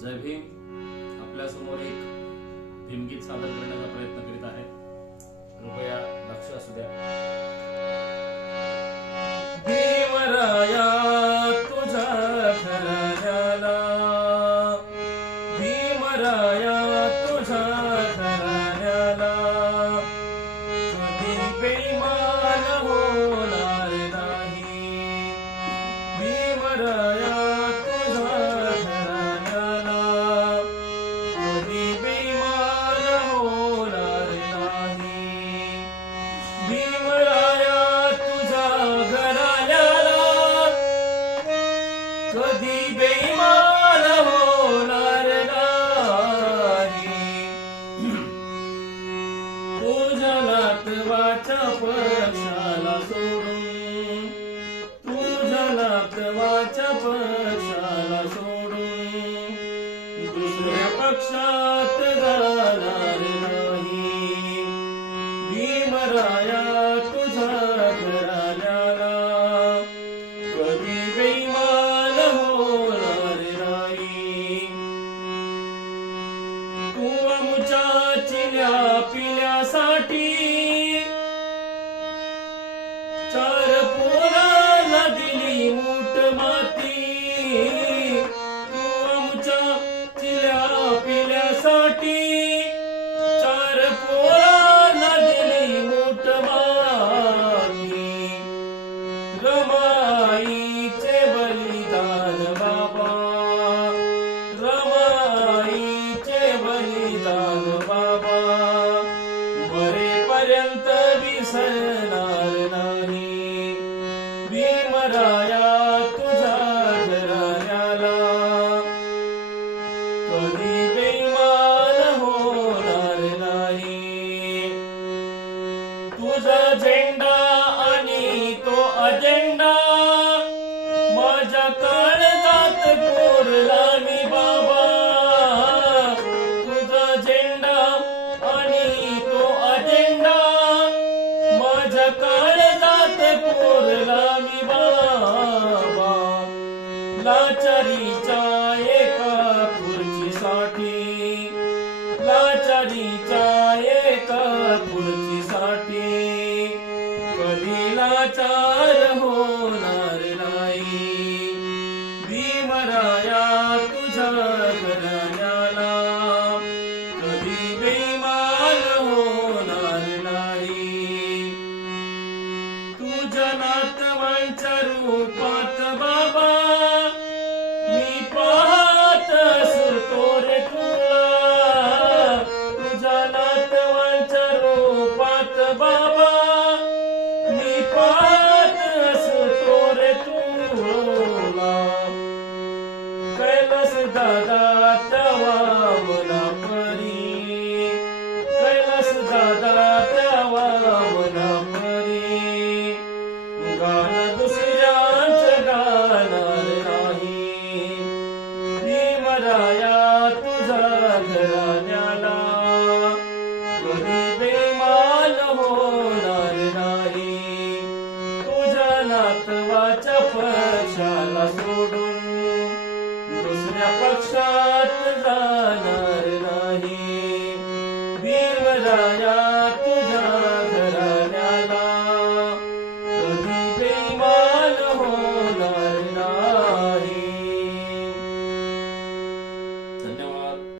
जय भीम. आपल्या समोर एक भीमगीत सादर करण्याचा प्रयत्न करीत आहे. कृपया लक्ष असू द्या. भीमराया तुझ्या घराण्याला, भीमराया तुझ्या घराण्याला कधी बेईमान होणार नाही. भीमराया कधी बेईमान होणार नाही. तुझ्या नातवाच्या पक्षाला सोडून, तुझ्या नातवाच्या पक्षाला सोडून दुसऱ्या पक्षात जाणार नाही. भीमराया तुझ्या घराण्याला कधी बेईमान चिल्या पिल्यासाठी चार पोराला दिली मूठ माती. तू आमच्या चिल्या पिल्यासाठी चार पोराला दिली मूठ माती. रमाईचे बलिदान बाबा, रमाईचे बलिदान बाबा मरेपर्यंत विसरणार नाही. भीमराया तुझ्या घराण्याला कधी बेईमान होणार नाही. तुझा झेंडा आणि तो अजेंडा माझ्या काळजात कोरला मी बाबा. तुझा झेंडा आणि तो अजेंडा माझ्या काळजात कोरला मी बाबा. लाचारीच्या एका खुर्चीसाठी, लाचारीच्या एका खुर्चीसाठी कधी लाचार होणार नाही. भीमराया तुझ्या घराण्याला कधी बेईमान होणार नाही. तुझ्या नातवांच्या रूपात बाबा मी पाहत असतो रे तुला. तुझ्या नातवांच्या रूपात बाबा मी पाहत असतो रे तुला. कैलास दादा तेव्हा मला परी, कैलास दादा तेव्हा मला परी. गाणं दुसऱ्याच गाणार नाही. भीमराया तुझ्या घराण्याला कधी बेईमान होणार नाही. तुझ्या नातवाच्या पक्षाला सोडून दुसऱ्या पक्षात जाणार नाही. भीमराया